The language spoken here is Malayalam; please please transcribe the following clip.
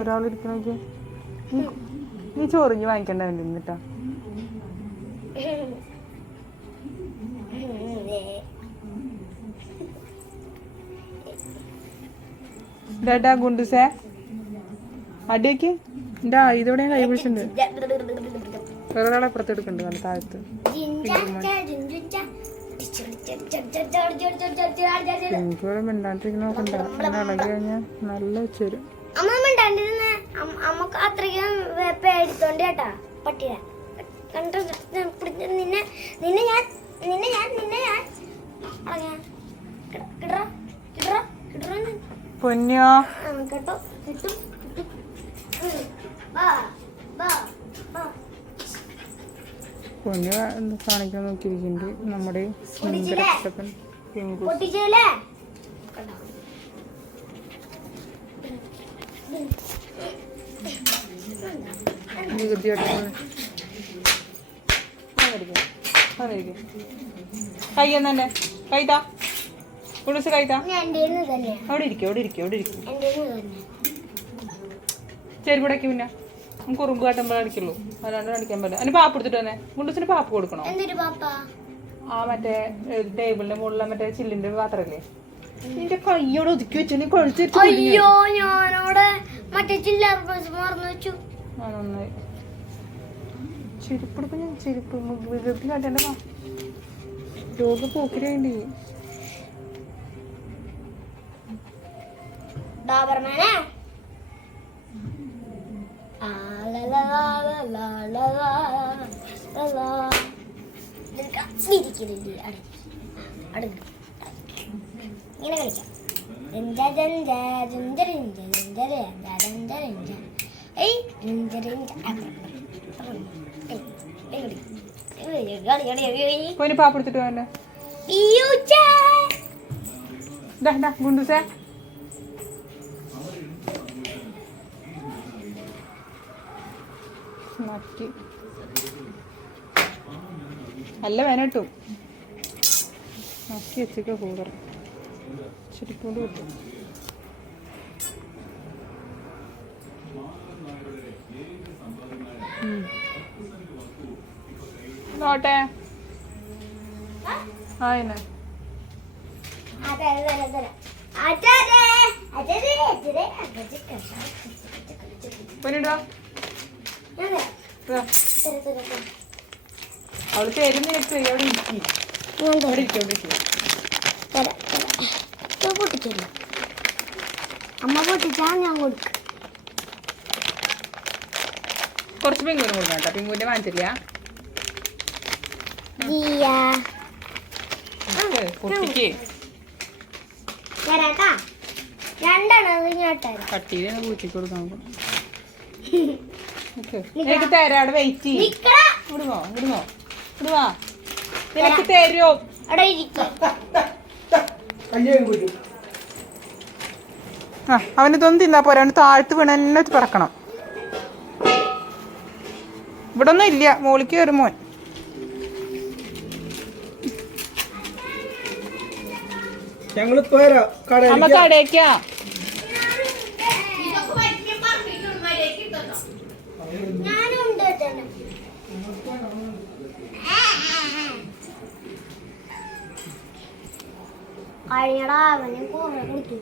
ഒരാളിരിക്കണോക്ക് നീ ചോറിഞ്ഞ് വാങ്ങിക്കണ്ട വേണ്ടിട്ടാ. ഡാ ഗുണ്ടുസേ അടിയൊക്കെ എന്റെ ഇതോടെ കൈ പിടിച്ചിട്ടുണ്ട്. വേറൊരാളെ അപ്പുറത്തെടുക്കണ്ട് നല്ല താഴത്ത്. എനിക്കിവിടെ മിണ്ടാണ്ടിരിക്കുന്ന നോക്കണ്ട. അങ്ങനെ ഇളകി കഴിഞ്ഞാൽ നല്ല വെച്ചരും. അമ്മക്ക് അത്രയ്ക്കും പേടിത്തോണ്ട് കേട്ടാ പട്ടിയെ കണ്ട. നിന്നെ നിന്നെ ഞാൻ നിന്നെ ഞാൻ നിന്നെ ഞാൻ പൊന്നോ കേട്ടോ കിട്ടും. പൊന്നു കാണിക്കാൻ നോക്കിയിരിക്കുന്നുണ്ട് നമ്മുടെ സുന്ദരപ്പൻ പിങ്കു. കൈ എന്നല്ലേ കൈതാ കുളിച്ച് കൈതാ. അവിടെ ഇരിക്കും അവിടെ ഇരിക്കും അവിടെ ഇരിക്കും. ചെരുപ്പിടയ്ക്ക് പിന്നെ നമുക്ക് ഉറുമ്പ് കാട്ടുമ്പോൾ അടിക്കുള്ളൂ, അല്ലാണ്ട് അടിക്കാൻ പറ്റില്ല. അതിന് പാപ്പ് എടുത്തിട്ട് തന്നെ മുണ്ടൂസിന് പാപ്പ് കൊടുക്കണോ? ആ മറ്റേ ടേബിളിന്റെ മുകളിലെ മറ്റേ ചില്ലിന്റെ പാത്രല്ലേ, നിന്റെ കയ്യോട് ഒതുക്കി വെച്ചു നീ കൊഴിച്ചു. അയ്യോ ഞാനോട് മറ്റേ ചില്ലറ മറന്നു വെച്ചു. ആ നന്നായി. ചെരുപ്പെടുപ്പ് ഞാൻ ചെരുപ്പ് വികൃതി കാട്ടേണ്ട രോഗ പോക്കിന് വേണ്ടി. ഇങ്ങനെ കളിക്കാം. പാപ്പെടുത്തിട്ട് വേണ്ട ഗുണ്ടുസേ. നല്ല വേന കിട്ടും. നക്കി വെച്ചൊക്കെ കൂതറ ചെരിപ്പോണ്ട് കിട്ടും. നോട്ടെ ആയിനെ പൊന്നിടുവാ. അവള് തരുന്ന അവിടെ ഇരിക്കും. പൊട്ടിച്ചല്ലോ അമ്മ പൊട്ടിച്ചാ ഞാൻ കൊടുക്കും. കുറച്ച് പിങ്കൂന് കൊടുക്കണം കേട്ടോ. പിങ്കൂന്റെ വാങ്ങിച്ചില്ല പൊട്ടിക്ക്. കട്ടിയിലാണ് കൂട്ടി കൊടുക്കാൻ. എനിക്ക് തരാം. അവിടെ വെയിറ്റ് ചെയ്യും. ഇവിടുന്നോ ഇവിടുന്നോ ഇവിടുവാ നിനക്ക് തരുമോ? ആ അവനിതൊന്നും തിന്നാ പോരാ. അവന് താഴ്ത്ത് വീണ തന്നെ പറക്കണം. ഇവിടെ ഒന്നും ഇല്ല. മോളിക്ക് കയറും മോൻ. അമ്മ കടേക്കാ. കഴിഞ്ഞടാ അവനെ കുറെ കൊടുത്തു.